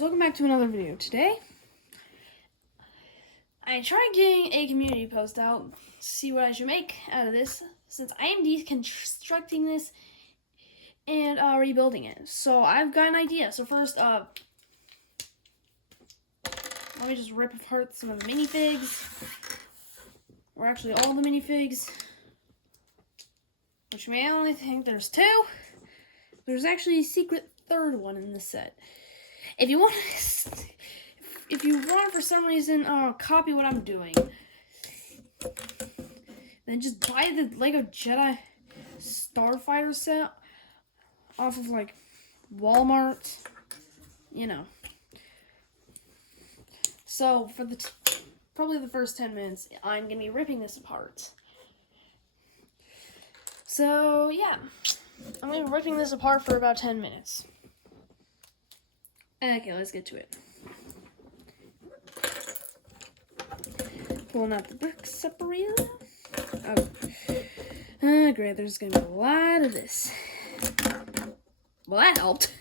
Welcome back to another video. Today, I tried getting a community post out to see what I should make out of this, since I am deconstructing this and rebuilding it. So I've got an idea. So first, let me just rip apart some of the minifigs, or actually all the minifigs, which you may only think there's two. There's actually a secret third one in this set. If you want for some reason copy what I'm doing, then just buy the Lego Jedi Starfighter set off of like Walmart, you know. So for probably the first 10 minutes, I'm gonna be ripping this apart. So yeah, I'm gonna be ripping this apart for about 10 minutes. Okay, let's get to it. Pulling out the brick separator. Oh, great, there's gonna be a lot of this. Well, that helped.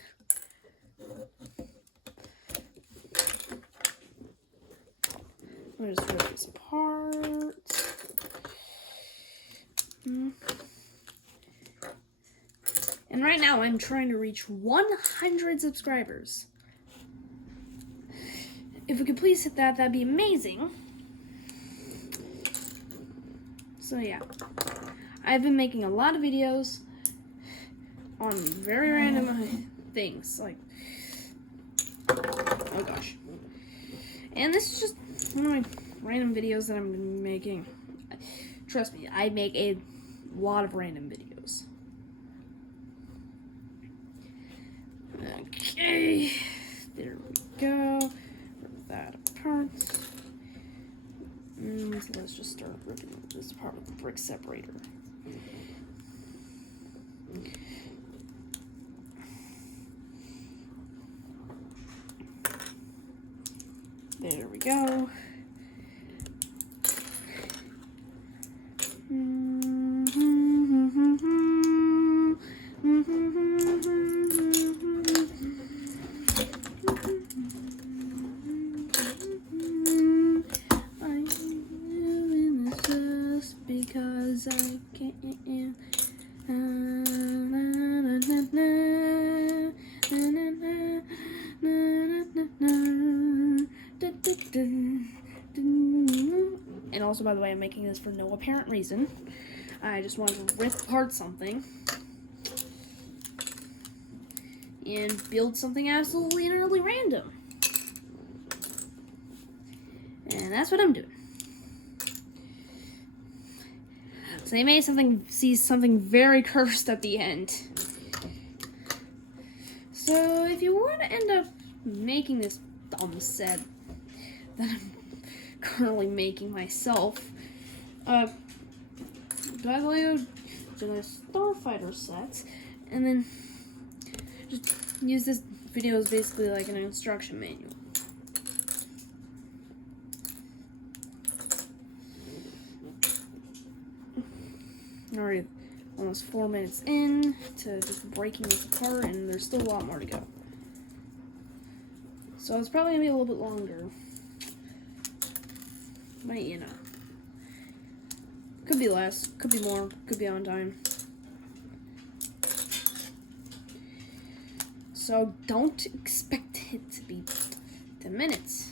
Let me just rip this apart. And right now, I'm trying to reach 100 subscribers. If we could please hit that, that'd be amazing. So yeah, I've been making a lot of videos on very random things, like, oh gosh. And this is just one of my random videos that I'm making. Trust me, I make a lot of random videos. Okay, there we go. Rip that apart. So let's just start ripping this apart with the brick separator. There we go. Because I can't. And also, by the way, I'm making this for no apparent reason. I just wanted to rip apart something and build something absolutely and utterly random. And that's what I'm doing. So they made see something very cursed at the end. So if you want to end up making this dumb set that I'm currently making myself, by the way, do a Starfighter set, and then just use this video as basically like an instruction manual. Already almost 4 minutes in to just breaking this apart, and there's still a lot more to go. So it's probably gonna be a little bit longer. But you know. Could be less, could be more, could be on time. So don't expect it to be 10 minutes.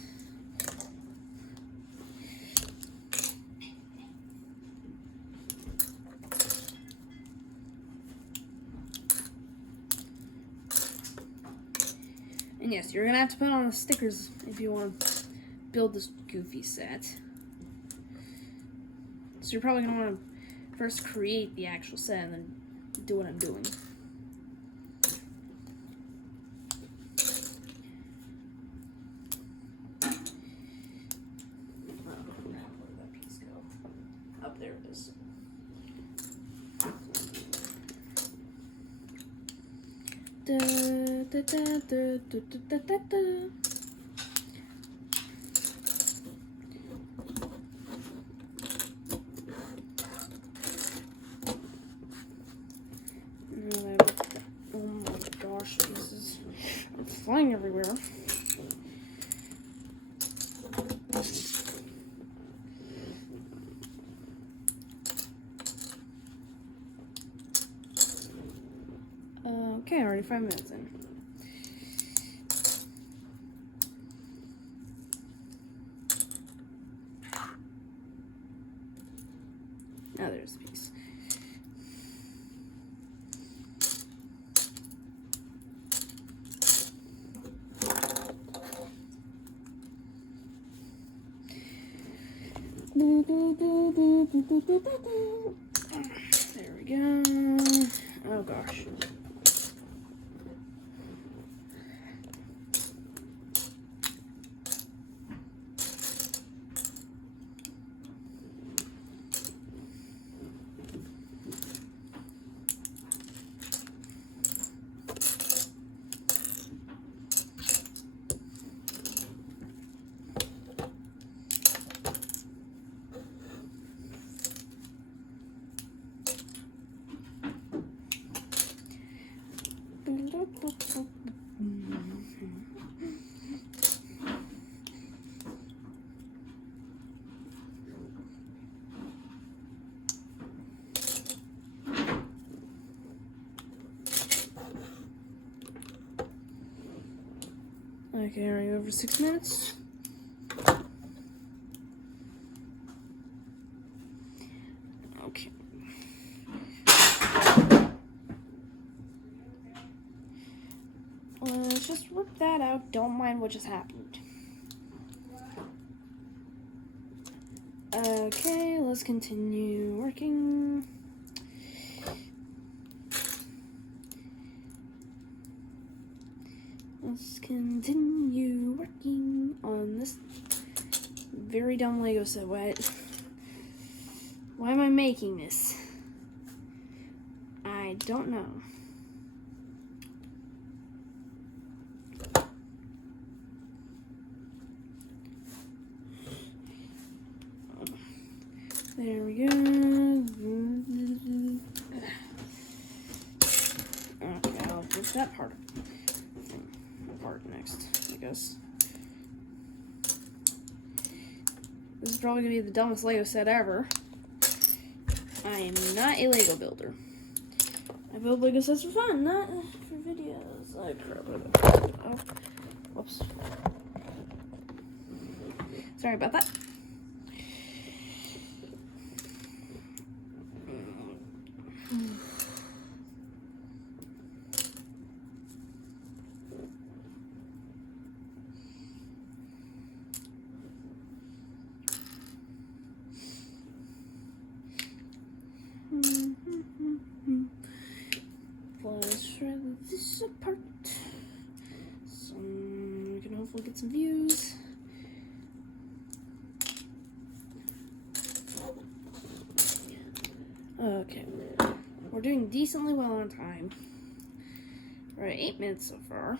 And yes, you're gonna have to put on the stickers if you want to build this goofy set. So you're probably gonna want to first create the actual set and then do what I'm doing. Where'd that piece go? Up there it is. Da, da, da, da, da, da, da, da. Oh my gosh, pieces are flying everywhere. 5 minutes in. Now there's a piece. There we go. Oh gosh. Okay, are you over 6 minutes? Okay. Let's just work that out. Don't mind what just happened. Okay, let's continue working. Let's continue working on this very dumb Lego set. Why am I making this? I don't know. There we go. Okay, I'll put that part apart next, I guess. This is probably gonna be the dumbest Lego set ever. I am not a Lego builder. I build Lego sets for fun, not for videos. I crap. Oh, whoops. Sorry about that. Let's shred this apart so we can hopefully get some views. Okay, we're doing decently well on time. We're at 8 minutes so far.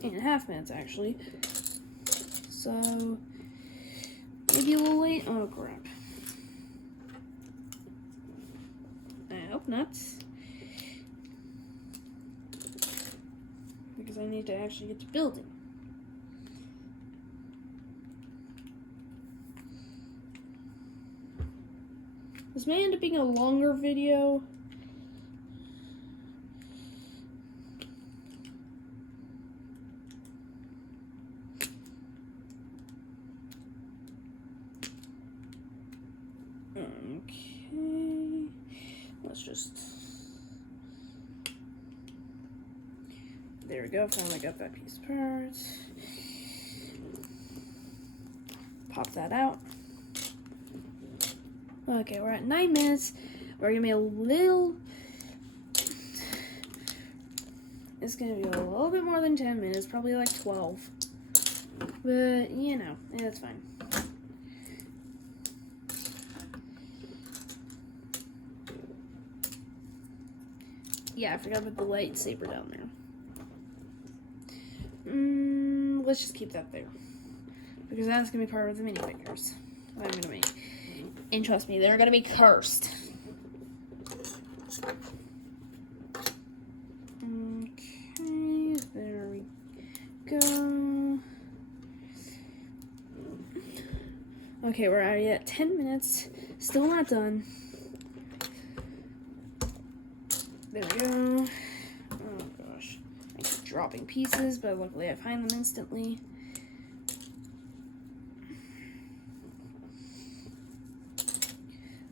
8.5 minutes actually. So maybe a little late. Oh crap. I hope not. Because I need to actually get to building. This may end up being a longer video. Okay. Let's just... There we go. Finally got that piece apart. Pop that out. Okay, we're at 9 minutes. We're gonna be a little... It's gonna be a little bit more than 10 minutes, probably like 12. But, you know, that's fine. Yeah, I forgot about the lightsaber down there. Let's just keep that there. Because that's gonna be part of the minifigures I'm gonna make. And trust me, they're gonna be cursed. Okay, there we go. Okay, we're already at 10 minutes. Still not done. There we go. Oh gosh. I keep dropping pieces, but luckily I find them instantly.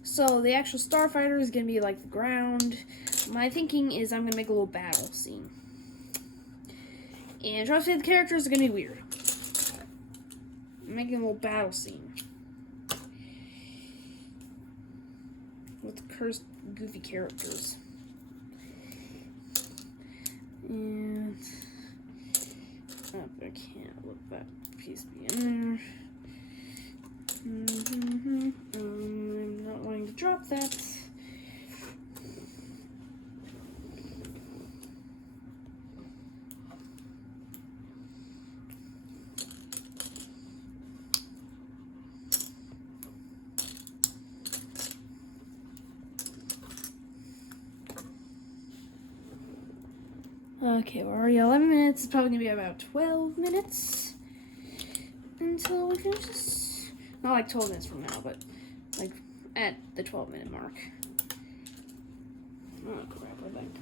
So the actual starfighter is going to be like the ground. My thinking is I'm going to make a little battle scene. And trust me, the characters are going to be weird. I'm making a little battle scene. With cursed, goofy characters. And I can't let that piece be in there. I'm not wanting to drop that. Okay, we're already 11 minutes. It's probably gonna be about 12 minutes until we finish this. Not like 12 minutes from now, but like at the 12-minute mark. Oh crap, where'd that go?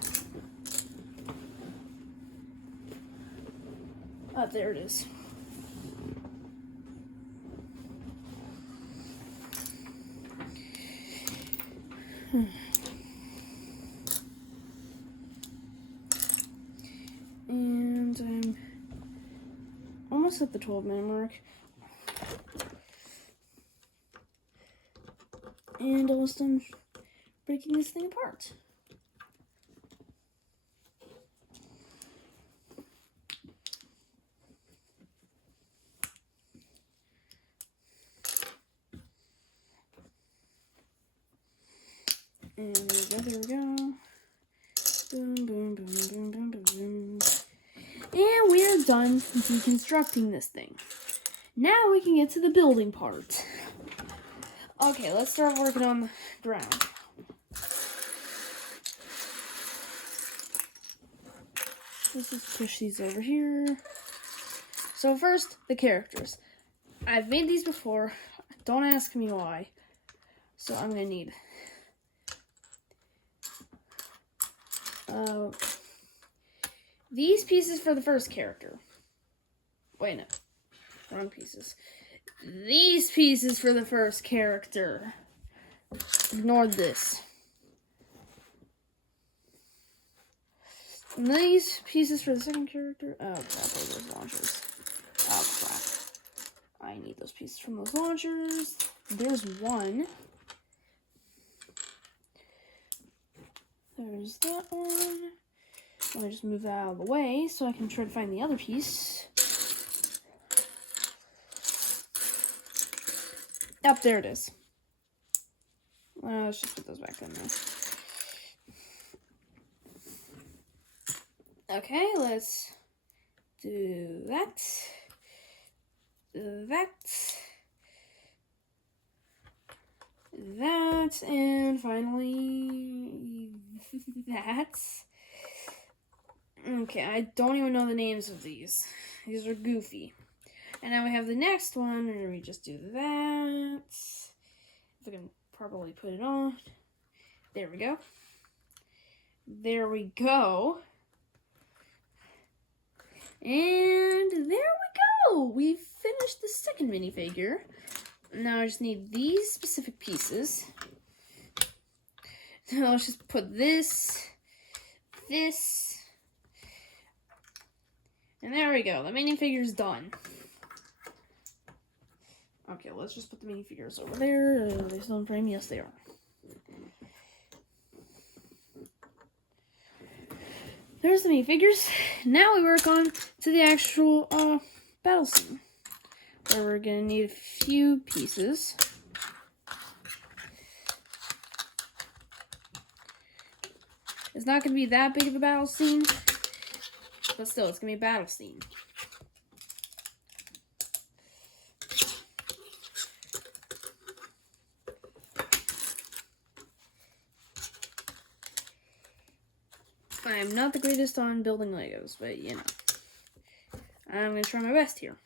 Oh, there it is. And I'm almost at the 12-minute mark. And almost done breaking this thing apart. And there we go. Boom, boom, boom, boom, boom, boom, boom. And we're done deconstructing this thing. Now we can get to the building part. Okay, let's start working on the ground. Let's just push these over here. So first, the characters. I've made these before. Don't ask me why. So I'm gonna need these pieces for the first character. Wait, no. Wrong pieces. These pieces for the first character. Ignore this. And these pieces for the second character. Oh crap, those launchers. Oh crap. I need those pieces from those launchers. There's one. There's that one. Let me just move that out of the way so I can try to find the other piece. Up there it is. Let's just put those back in there. Okay, let's do that. That, and finally that. Okay, I don't even know the names of these. These are goofy. And now we have the next one, and we just do that. If I can properly put it on. There we go. There we go. And there we go! We've finished the second minifigure. Now I just need these specific pieces. Now let's just put this, and there we go. The minifigure's done. Okay, let's just put the minifigures over there. Are they still in frame? Yes, they are. There's the minifigures. Now we work on to the actual battle scene, where we're gonna need a few pieces. It's not gonna be that big of a battle scene, but still, it's gonna be a battle scene. I'm not the greatest on building Legos, but you know, I'm gonna try my best here.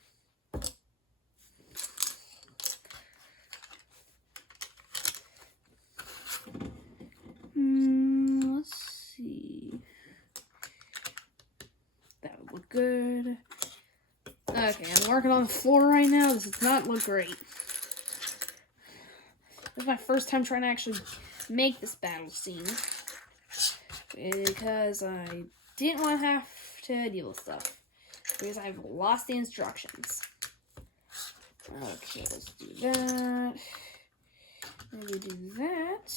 Let's see. doesn't look good. Okay, I'm working on the floor right now. This does not look great. This is my first time trying to actually make this battle scene. Because I didn't want to have to deal with stuff. Because I've lost the instructions. Okay, let's do that. Maybe do that.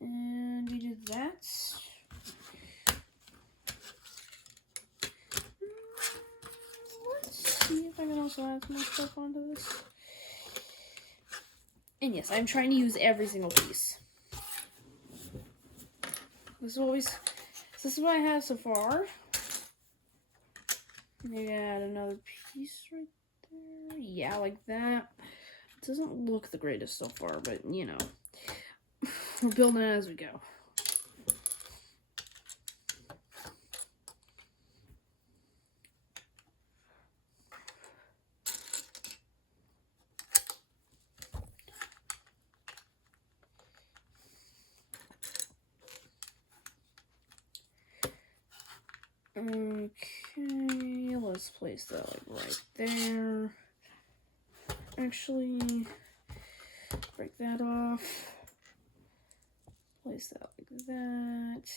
And we do that. Let's see if I can also add some more stuff onto this. And yes, I'm trying to use every single piece. This is what I have so far. Maybe add another piece right there. Yeah, like that. It doesn't look the greatest so far, but you know, we're building it as we go. Okay, let's place that like right there. Actually, break that off. Place that like that.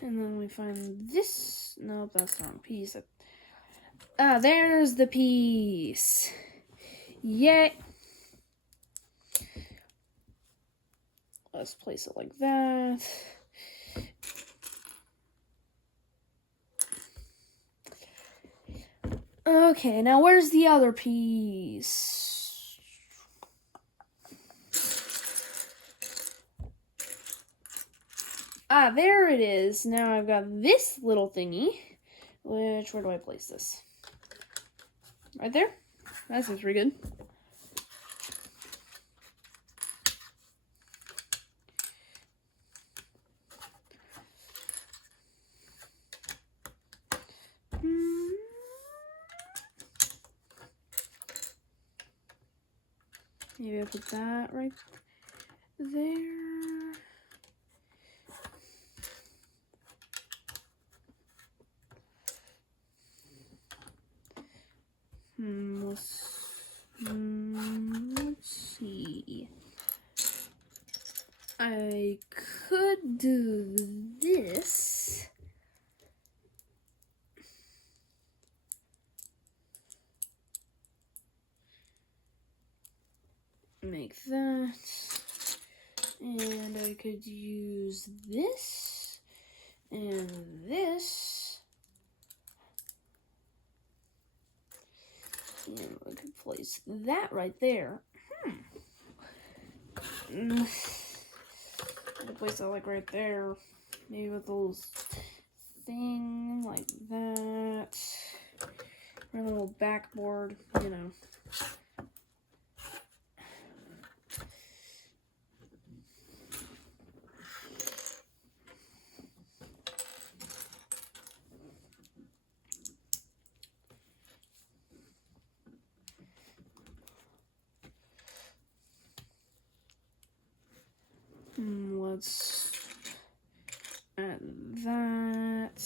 And then we find this. Nope, that's the wrong piece. Ah, there's the piece. Yay! Let's place it like that. Okay, now where's the other piece? Ah, there it is. Now I've got this little thingy. Where do I place this? Right there? That seems pretty good. Maybe I'll put that right there. Let's see. I could do this. Make that. And I could use this and this. And I could place that right there. I could place that like right there. Maybe with a little thing like that. Or a little backboard, you know. Let's add that.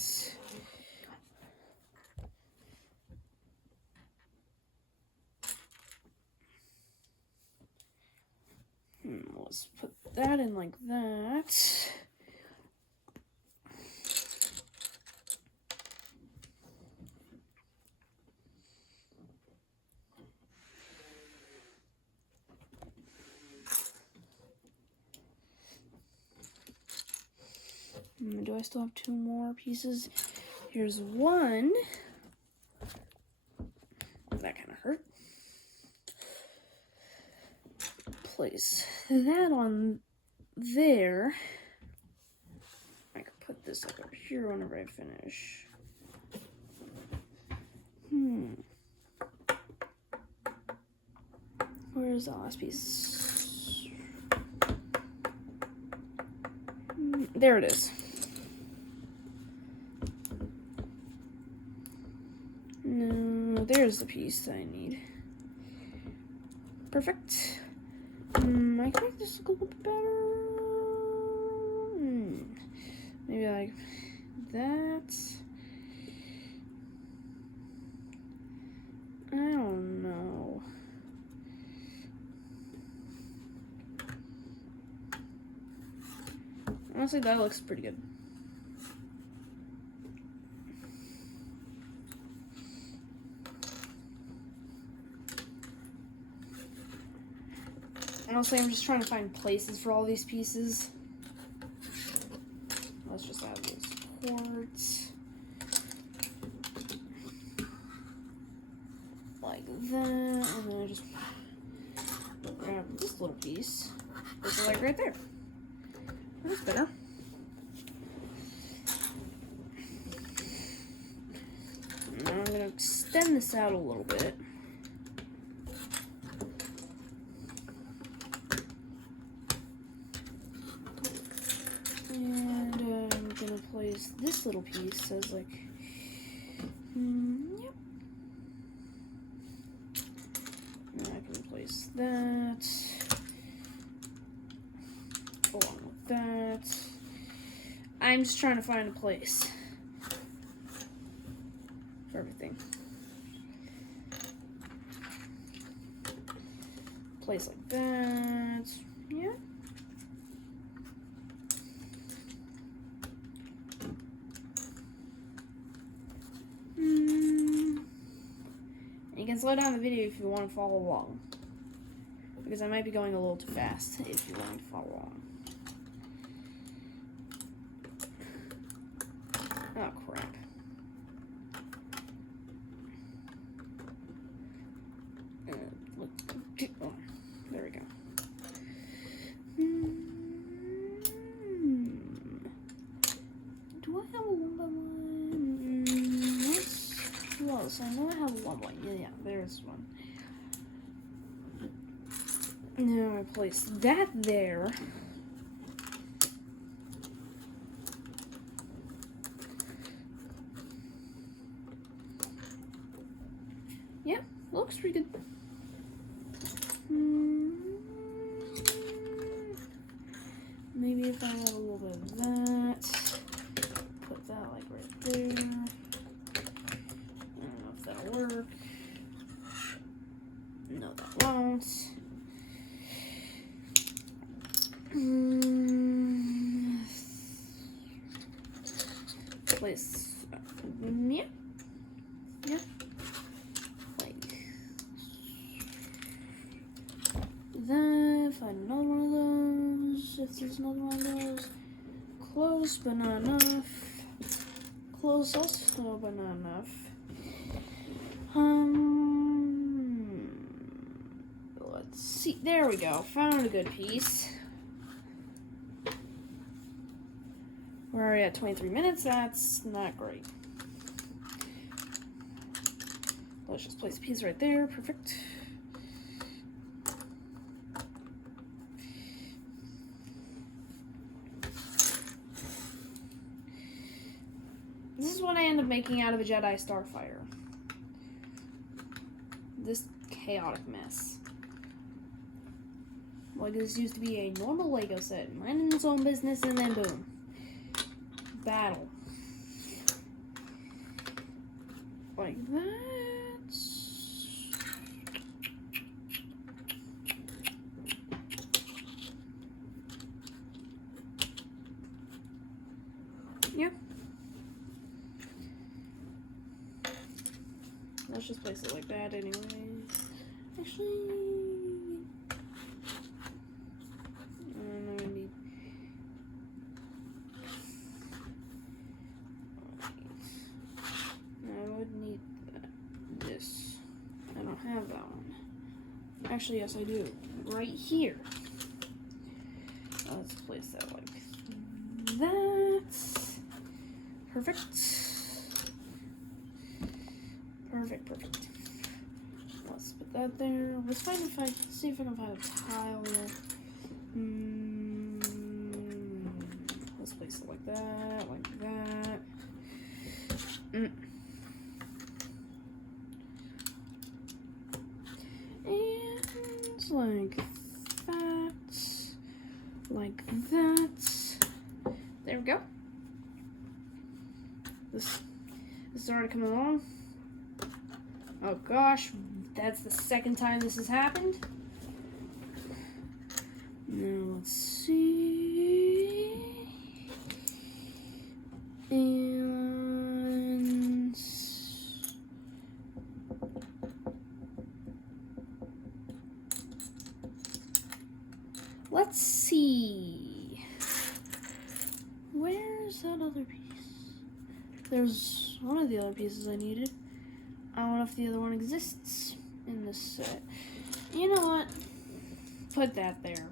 Let's put that in like that. Do I still have two more pieces? Here's one. That kind of hurt. Place that on there. I could put this over here whenever I finish. Where's the last piece? There it is. No, there's the piece that I need. Perfect. I can make this look a little bit better. Maybe like that. Honestly, that looks pretty good. Honestly, I'm just trying to find places for all these pieces. Let's just add those supports. Like that. And then I just grab this little piece. This is like right there. That's better. Now I'm going to extend this out a little bit. And I'm going to place this little piece as like, yep. And I can place that along with that. I'm just trying to find a place for everything. Place like that. Yeah. You can slow down the video if you want to follow along, because I might be going a little too fast if you want to follow along. Oh crap. Oh, there we go. Do I have a 1x1? That's close. I know I have a 1x1. Yeah, there's one. Now I place that there. Yeah, looks pretty good. Maybe if I have a little bit of that, put that like right there. I don't know if that'll work. No, that won't. Place, yeah, yeah, like that. Find another one of those. If there's another one of those, close but not enough. Close also, but not enough. Let's see. There we go. Found a good piece. We're already at 23 minutes. That's not great. Let's just place a piece right there. Perfect. This is what I end up making out of a Jedi Starfighter. This chaotic mess. Like, this used to be a normal Lego set, minding its own business, and then boom. Battle. Like that. Yep. Let's just place it like that anyway. Actually, have that one. Actually, yes, I do. Right here. Let's place that like that. Perfect. Perfect, perfect. Let's put that there. Let's find if I see if I can find a tile. Let's place it like that, like that. And like that. There we go. This is already coming along. Oh gosh, that's the second time this has happened. Now let's see. And let's see. Where's that other piece? There's one of the other pieces I needed. I don't know if the other one exists in this set. You know what? Put that there.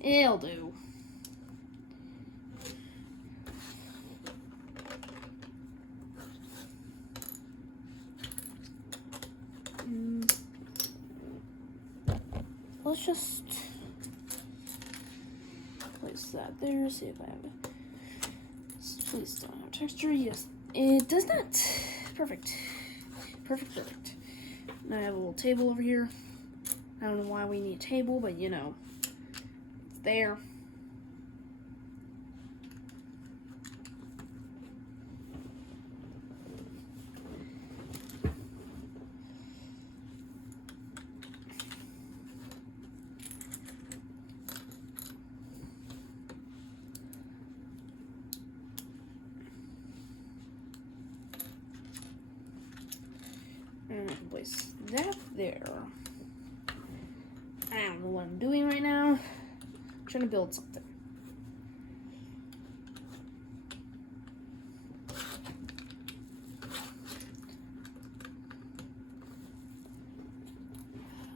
It'll do. Let's just place that there, see if I have it. Please don't have texture. Yes, it does not. Perfect. Perfect, perfect. Now I have a little table over here. I don't know why we need a table, but you know, it's there. And I can place that there. I don't know what I'm doing right now. I'm trying to build something.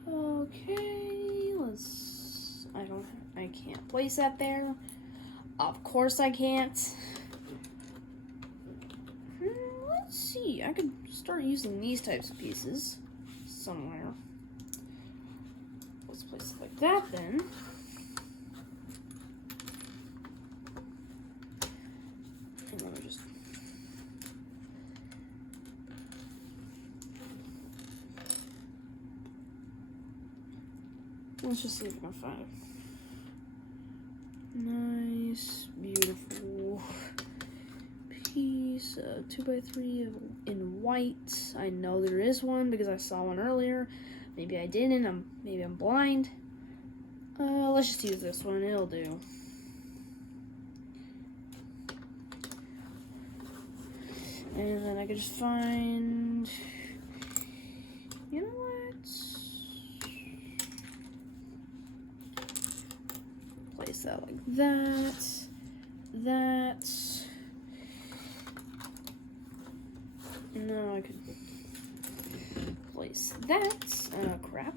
Okay, I can't place that there. Of course I can't. Let's see, I could start using these types of pieces somewhere. Let's place it like that then. And then we just let's just see if we can find it. Nice, beautiful piece, 2x3 in white. I know there is one because I saw one earlier. Maybe I didn't. Maybe I'm blind. Let's just use this one. It'll do. And then I could just find. You know what? Place that like that. That. No, I could place that. Crap.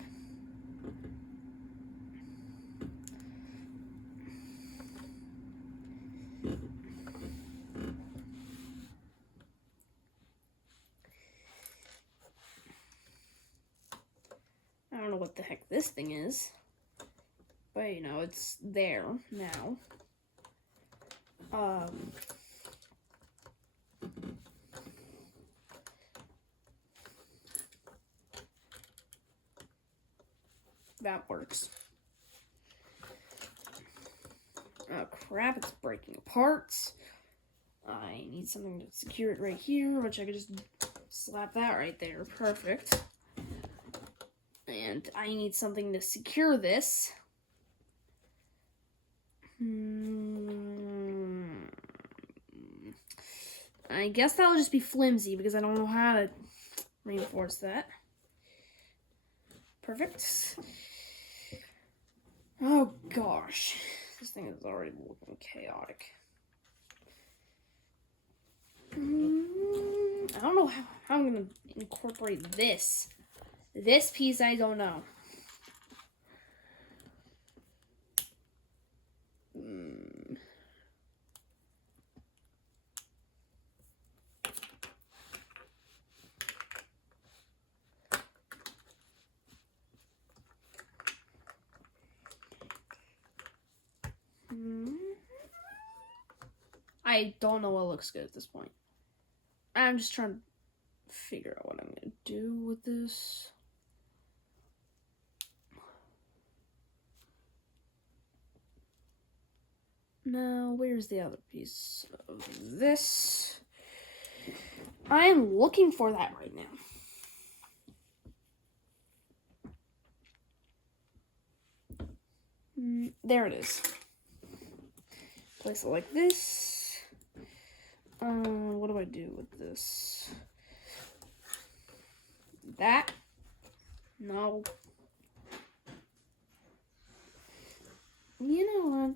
I don't know what the heck this thing is, but you know, it's there now. That works. Oh crap, it's breaking apart. I need something to secure it right here, which I could just slap that right there. Perfect. And I need something to secure this. I guess that'll just be flimsy because I don't know how to reinforce that. Perfect. Oh gosh, this thing is already looking chaotic. I don't know how I'm gonna incorporate this. This piece, I don't know. I don't know what looks good at this point. I'm just trying to figure out what I'm gonna do with this. Now, where's the other piece of this? I'm looking for that right now. There it is. Place it like this. What do I do with this? That? No. You know what?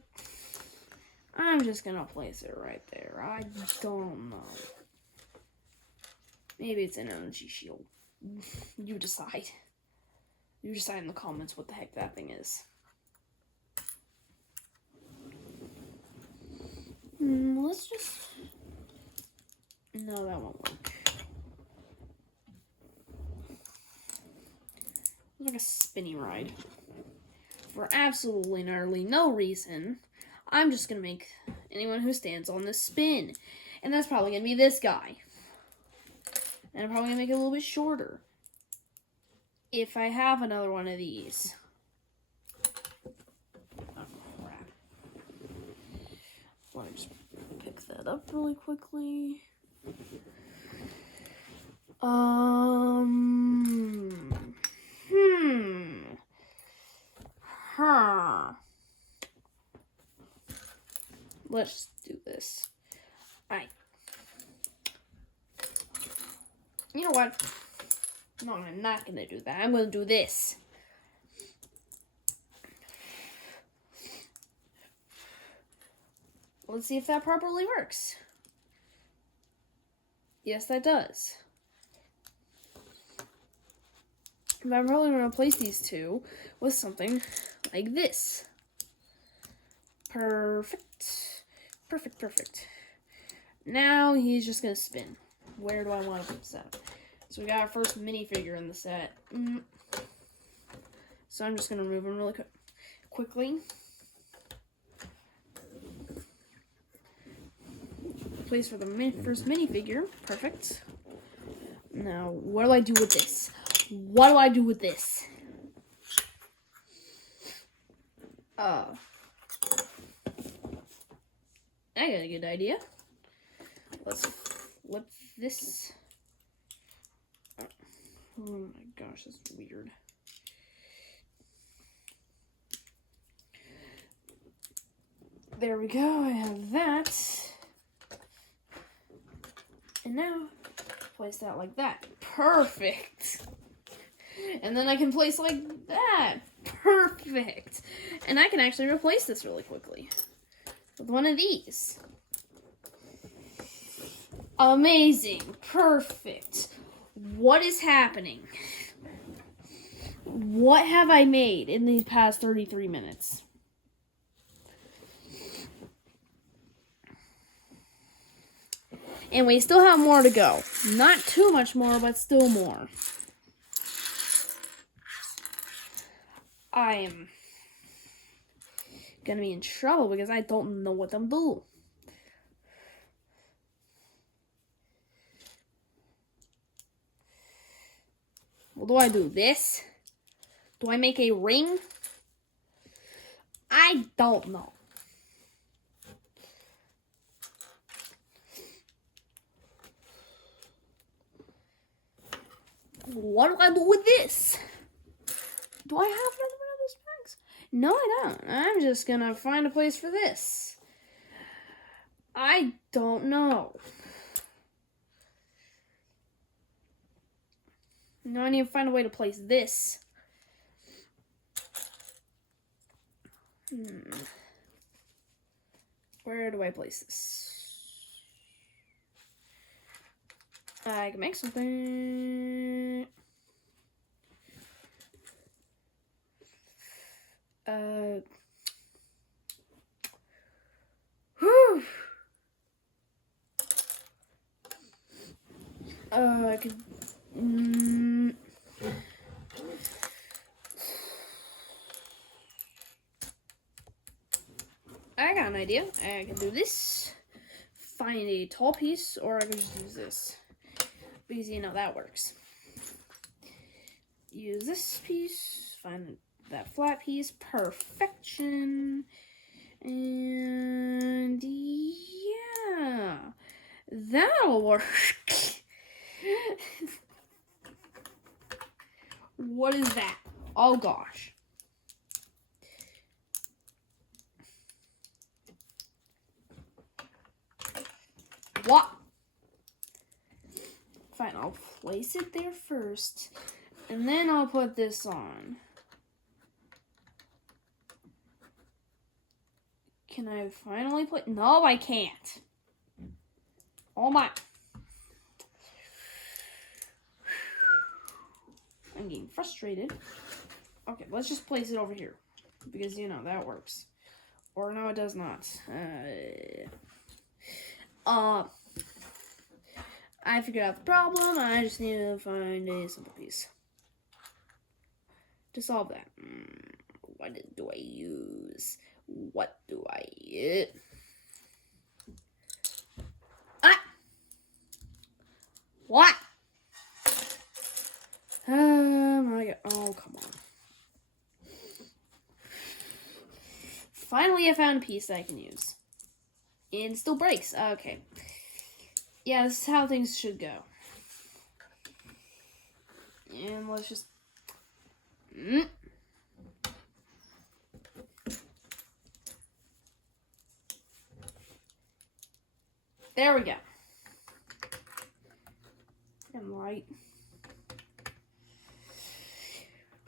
I'm just gonna place it right there. I don't know. Maybe it's an energy shield. You decide. You decide in the comments what the heck that thing is. Let's just... No, that won't work. It's like a spinny ride. For absolutely no reason, I'm just gonna make anyone who stands on this spin. And that's probably gonna be this guy. And I'm probably gonna make it a little bit shorter. If I have another one of these. Oh, crap. Let me just pick that up really quickly. Let's do this. Alright. You know what? No, I'm not gonna do that. I'm gonna do this. Let's see if that properly works. Yes, that does. But I'm probably gonna replace these two with something like this. Perfect. Perfect, perfect. Now he's just gonna spin. Where do I want to put the set? So we got our first minifigure in the set. So I'm just gonna remove him really quickly. Place for the first minifigure. Perfect. Now, what do I do with this? What do I do with this? I got a good idea. Let's flip this. Oh my gosh, that's weird. There we go, I have that. And now, place that like that. Perfect. And then I can place like that. Perfect. And I can actually replace this really quickly with one of these. Amazing. Perfect. What is happening? What have I made in these past 33 minutes? And we still have more to go. Not too much more, but still more. I am gonna be in trouble because I don't know what to do. What do I do? This? Do I make a ring? I don't know. What do I do with this? Do I have another one of those bags? No, I don't. I'm just gonna find a place for this. I don't know. Now I need to find a way to place this. Where do I place this? I can make something. I could. I got an idea. I can do this. Find a tall piece, or I can just use this. Because you know that works. Use this piece. Find that flat piece. Perfection. And yeah, that'll work. What is that? Oh gosh. What? Fine, I'll place it there first. And then I'll put this on. Can I finally put... No, I can't. Oh my... I'm getting frustrated. Okay, let's just place it over here. Because, you know, that works. Or no, it does not. I figured out the problem. I just need to find a simple piece to solve that. What do I use? What do I use? Ah! What? My God. Oh, come on. Finally, I found a piece that I can use. And it still breaks. Okay. Yeah, this is how things should go. And let's just... There we go. And light.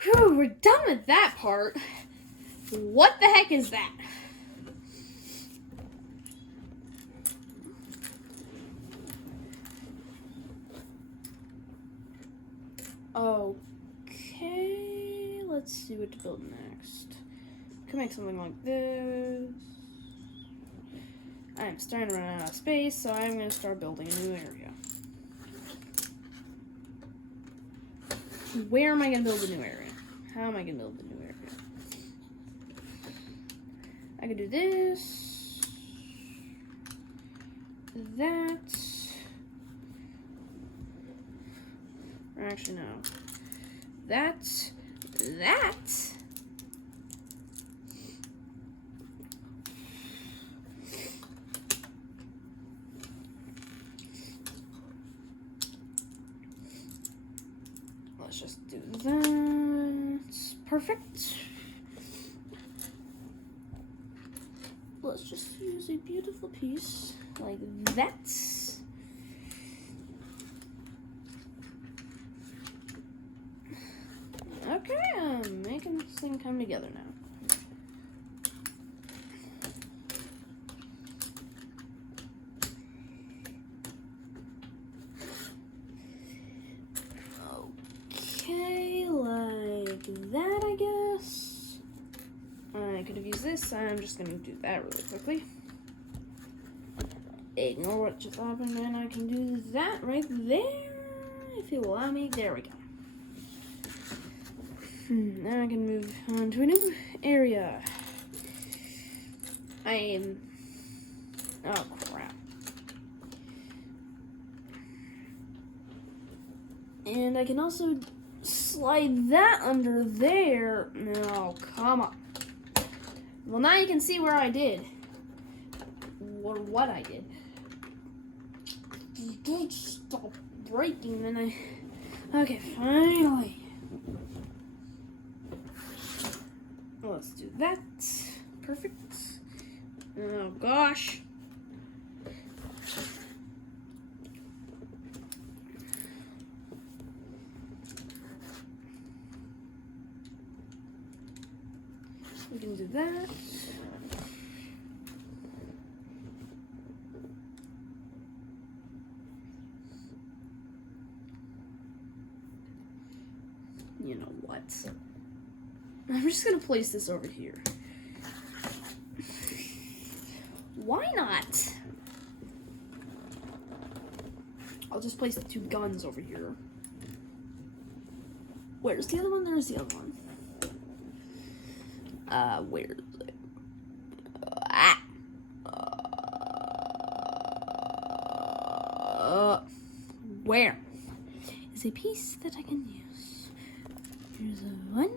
Whew, we're done with that part. What the heck is that? Okay, let's see what to build next. Could make something like this. I'm starting to run out of space, so I'm going to start building a new area. Where am I going to build a new area? How am I going to build a new area? I could do this. That. Or actually, no. That. Let's just do that. Perfect. Let's just use a beautiful piece like that. Okay, I'm making this thing come together now. Okay, like that, I guess. I could have used this. I'm just going to do that really quickly. Ignore what just happened, and I can do that right there. If you allow me, there we go. Now I can move on to a new area. Oh, crap. And I can also slide that under there. No, come on. Well, now you can see where I did. Or what I did. Don't stop breaking, then I... Okay, finally. Let's do that. Perfect. Oh, gosh. We can do that. You know what? I'm just gonna place this over here. Why not? I'll just place the two guns over here. Where's the other one? There's the other one. Where is it? Where is a piece that I can use? Here's one.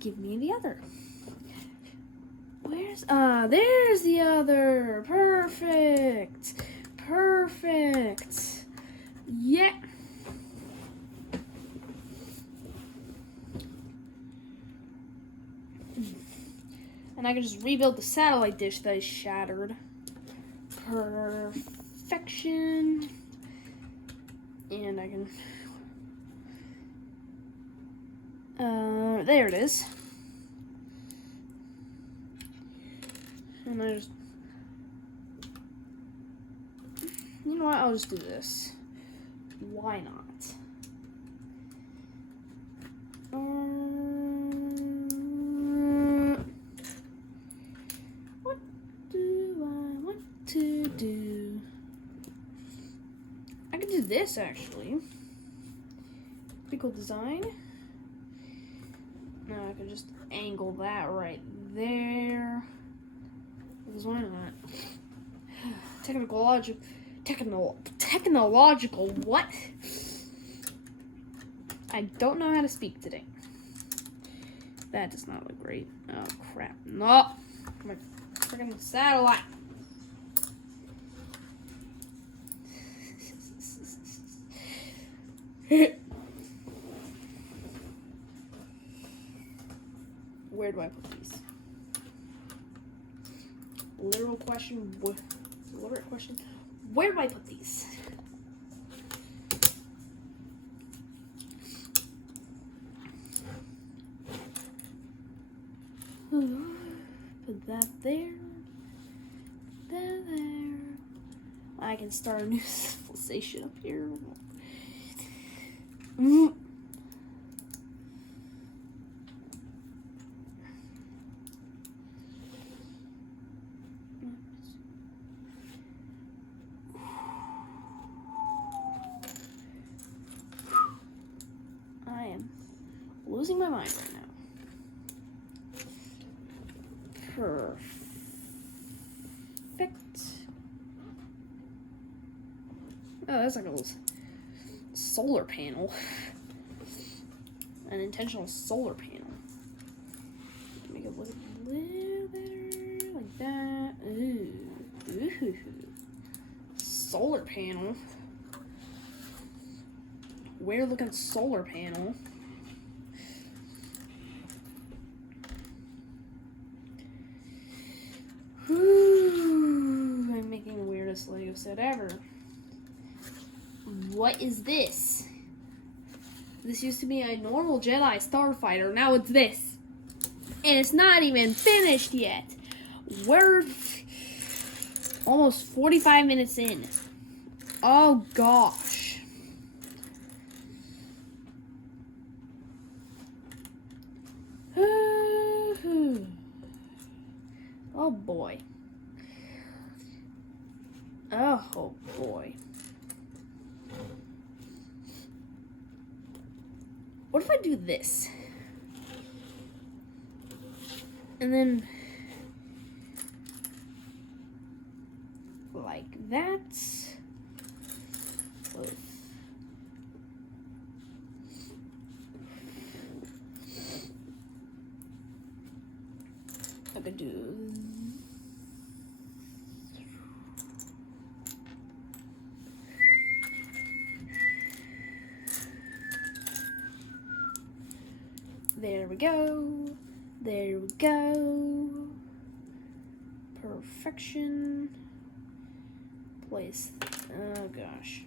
Give me the other. Where's, there's the other. Perfect. Perfect. Yeah. And I can just rebuild the satellite dish that is shattered. Perfection. And I can... there it is. And I just... You know what? I'll just do this. Why not? What do I want to do? I could do this, actually. Pretty cool design. Now I could just angle that right there. Because why not? Technological what? I don't know how to speak today. That does not look great. Oh crap. No! My freaking satellite. Where do I put these? Literal question. Literal question. Where do I put these? Put that there. That there. I can start a new civilization up here. I am losing my mind right now. Perfect. Oh, that's like a little solar panel. An intentional solar panel. Make it look a little better, like that. Ooh. Ooh. Solar panel. Weird looking solar panel. Whew, I'm making the weirdest Lego set ever. What is this? This used to be a normal Jedi starfighter. Now it's this. And it's not even finished yet. We're almost 45 minutes in. Oh gosh. Oh boy. Oh boy. What if I do this? And then like that. Both. I could do there we go. There we go. Perfection. Place. Oh gosh.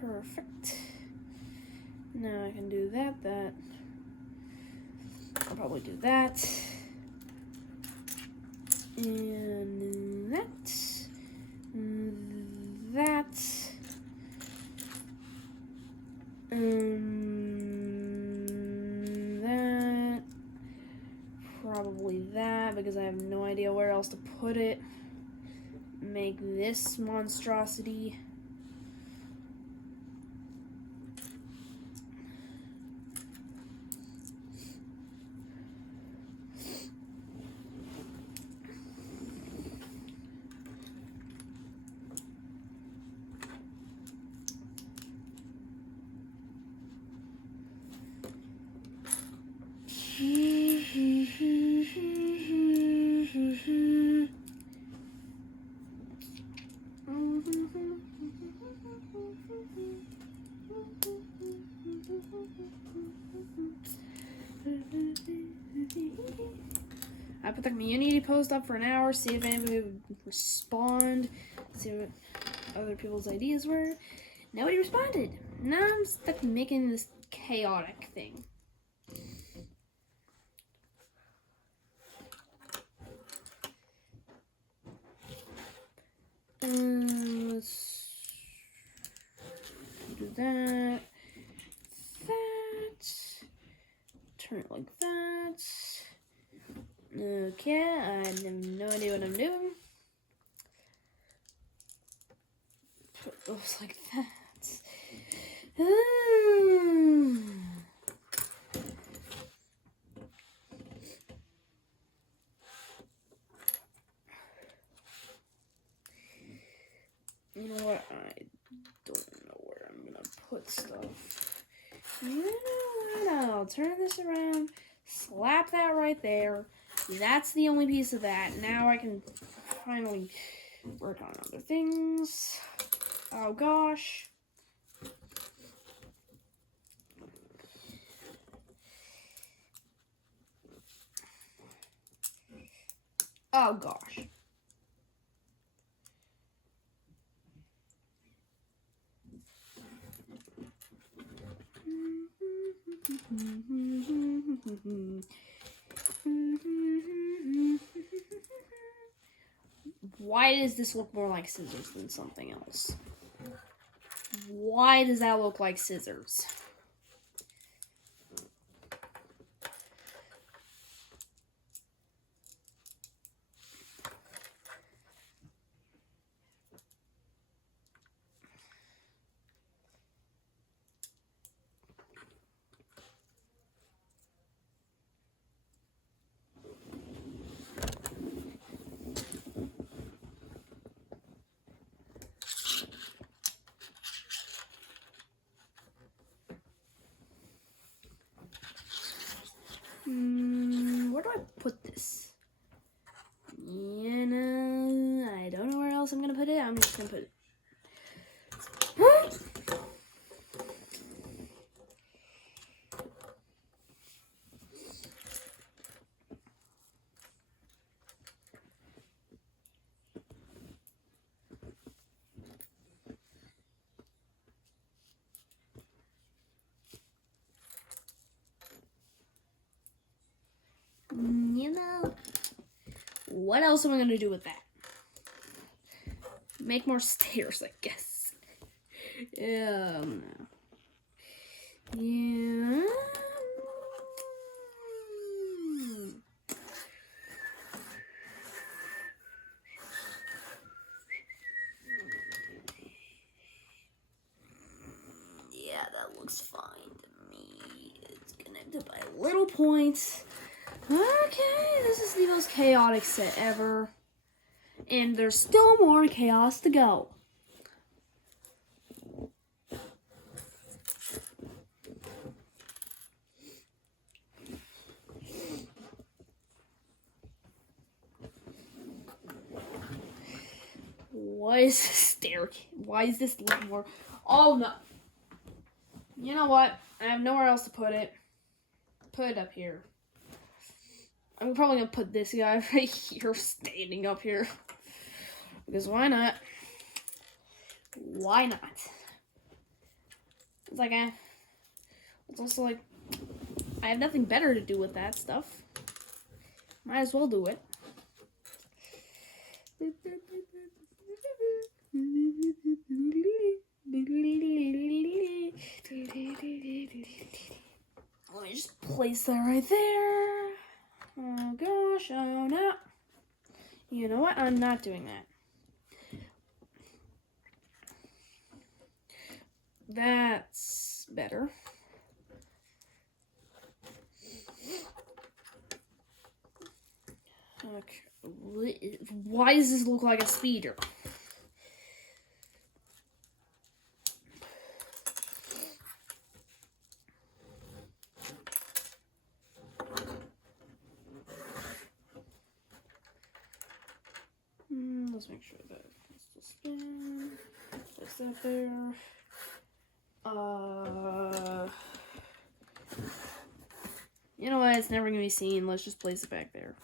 Perfect. Now I can do that. I'll probably do that. And that. That. That. Probably that, because I have no idea where else to put it. Make this monstrosity. I put the community post up for an hour, see if anybody would respond, see what other people's ideas were. Nobody responded. Now I'm stuck making this chaotic thing. Let's do that. Turn it like that. Okay, I have no idea what I'm doing. Put those like that. You know what? I don't know where I'm gonna put stuff. You know what? I'll turn this around, slap that right there. That's the only piece of that. Now I can finally work on other things. Oh gosh. Oh gosh. Why does this look more like scissors than something else? Why does that look like scissors? Where do I put this? You know, I don't know where else I'm gonna put it. I'm just gonna put it. You know, what else am I gonna do with that? Make more stairs, I guess. Yeah. Yeah. Yeah, that looks fine to me. It's gonna do by little points. Okay, this is the most chaotic set ever. And there's still more chaos to go. Why is this staircase? Why is this little more? Oh no. You know what? I have nowhere else to put it. Put it up here. I'm probably gonna put this guy right here, standing up here. Because why not? Why not? It's like, it's also like, I have nothing better to do with that stuff. Might as well do it. Let me just place that right there. Oh gosh, oh no. You know what? I'm not doing that. That's better. Okay. Why does this look like a speeder? Let's make sure that it's still spin. Place that there. You know what? It's never gonna be seen. Let's just place it back there.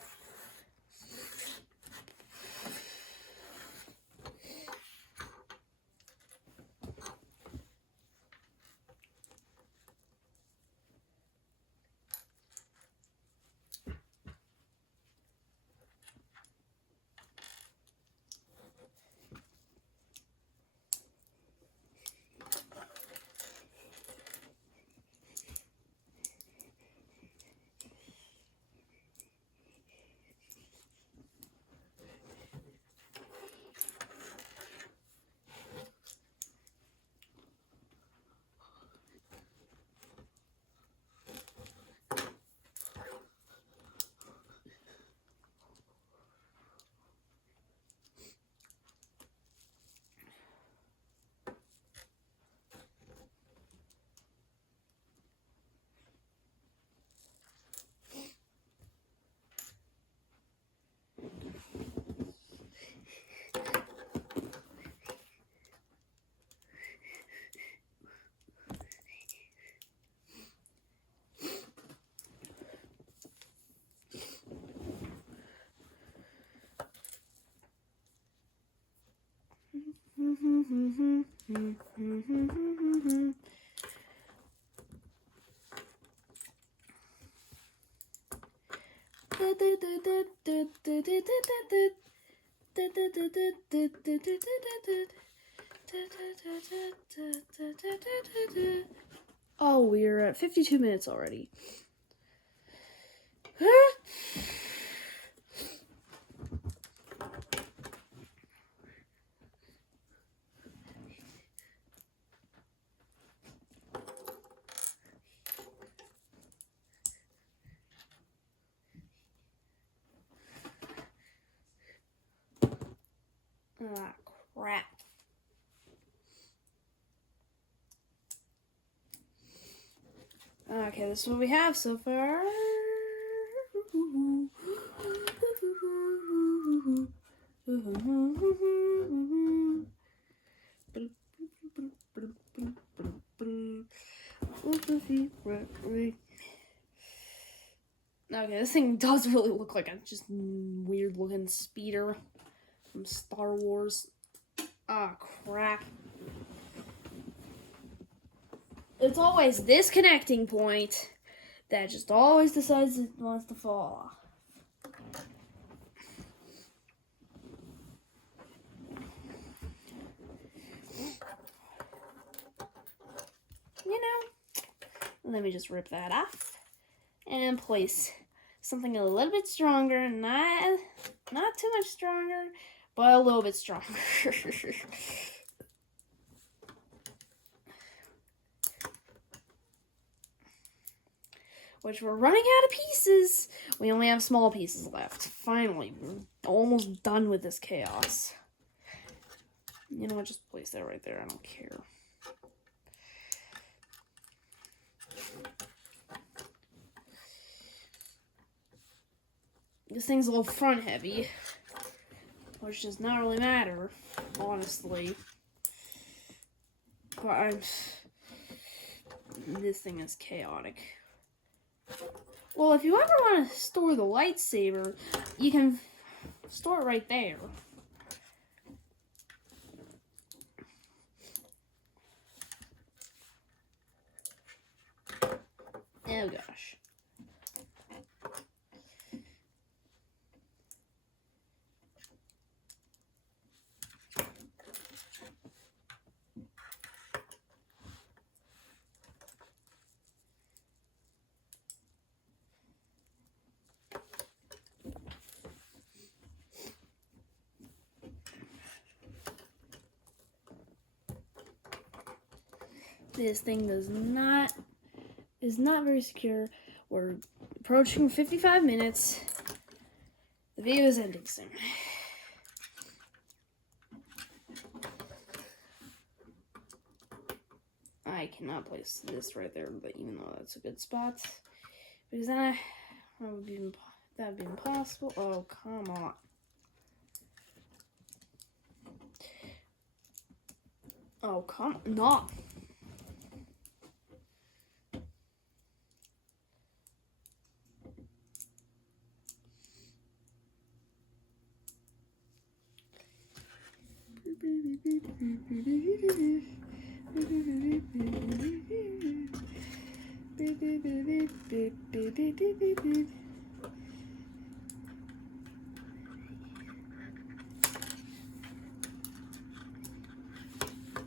Oh, we're at 52 minutes already. Ah, crap. Okay, this is what we have so far. Okay, this thing does really look like a just weird looking speeder from Star Wars. Ah, crap. It's always this connecting point that just always decides it wants to fall off. You know, let me just rip that off and place something a little bit stronger, not too much stronger, but a little bit stronger. Which we're running out of pieces. We only have small pieces left. Finally, we're almost done with this chaos. You know what, just place that right there, I don't care. This thing's a little front heavy, which does not really matter, honestly. But this thing is chaotic. Well, if you ever want to store the lightsaber, you can store it right there. Oh gosh. This thing is not very secure. We're approaching 55 minutes. The video is ending soon. I cannot place this right there, but even though that's a good spot, because then that would be impossible. Oh, come on. Oh, come on.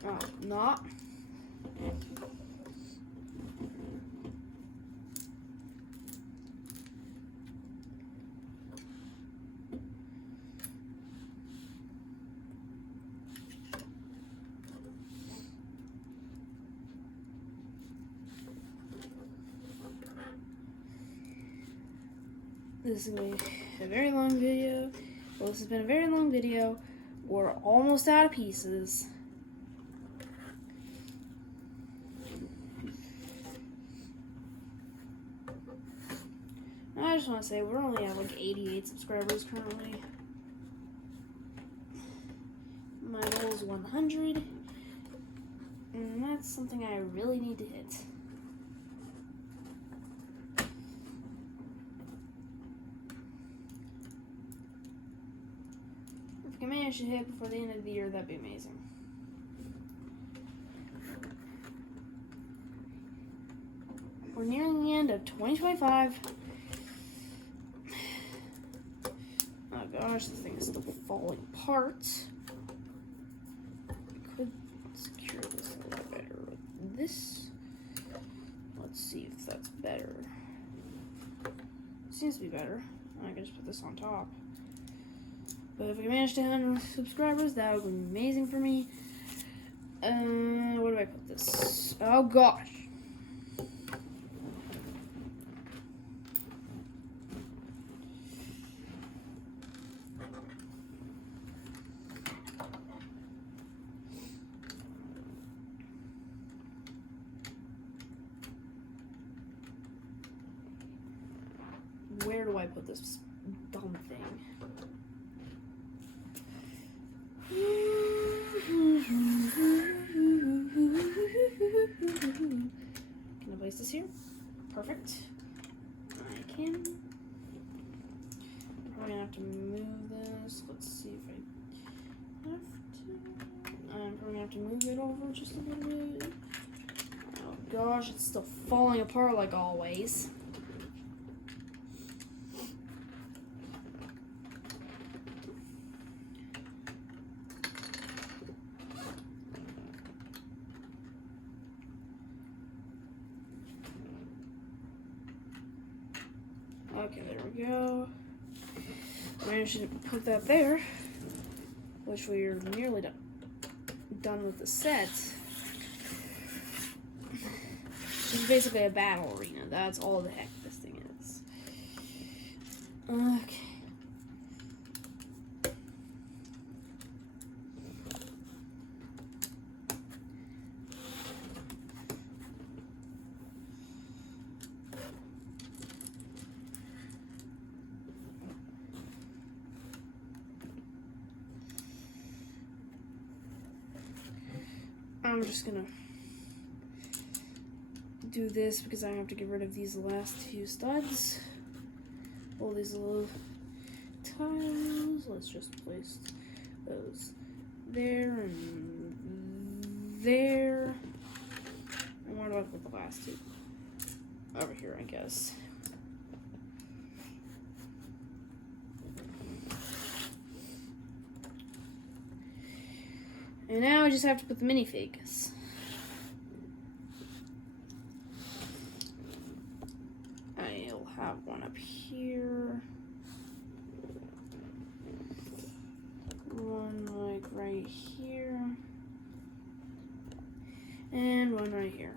Oh, not. This is going to be a very long video. Well, this has been a very long video. We're almost out of pieces. I just want to say we're only at like 88 subscribers currently. My goal is 100, and that's something I really need to hit. If I can manage to hit before the end of the year, that'd be amazing. We're nearing the end of 2025. Oh gosh, this thing is still falling apart. I could secure this a little better right this. Let's see if that's better. Seems to be better. I can just put this on top. But if we manage to 100 subscribers, that would be amazing for me. Where do I put this? Oh gosh. Where do I put this dumb thing? Can I place this here? Perfect. I can. I'm probably gonna have to move this. Let's see if I have to. I'm probably gonna have to move it over just a little bit. Oh gosh, it's still falling apart like always. Okay, there we go. Managed to put that there, which we are nearly done with the set. It's basically a battle arena. That's all the heck this thing is. Okay. I'm just gonna do this because I have to get rid of these last few studs. All these little tiles. Let's just place those there and there. And where do I put the last two? Over here, I guess. And now I just have to put the minifigs. I'll have one up here. One like right here. And one right here.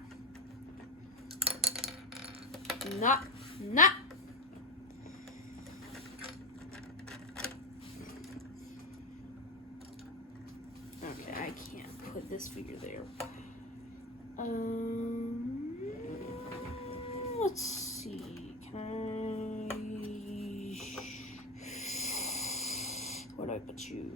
Not. Okay, I can't put this figure there. Let's see. Can I? Where do I put you?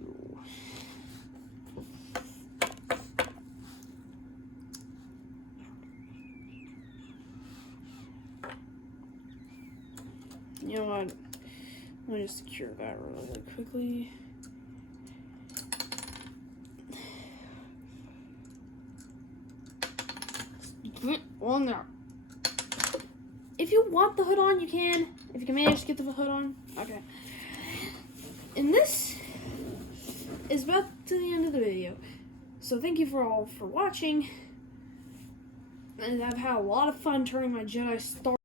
You know what? Let me just secure that really quickly. On there. If you want the hood on, you can. If you can manage to get the hood on, okay. And this is about to the end of the video. So thank you all for watching. And I've had a lot of fun turning my Jedi Star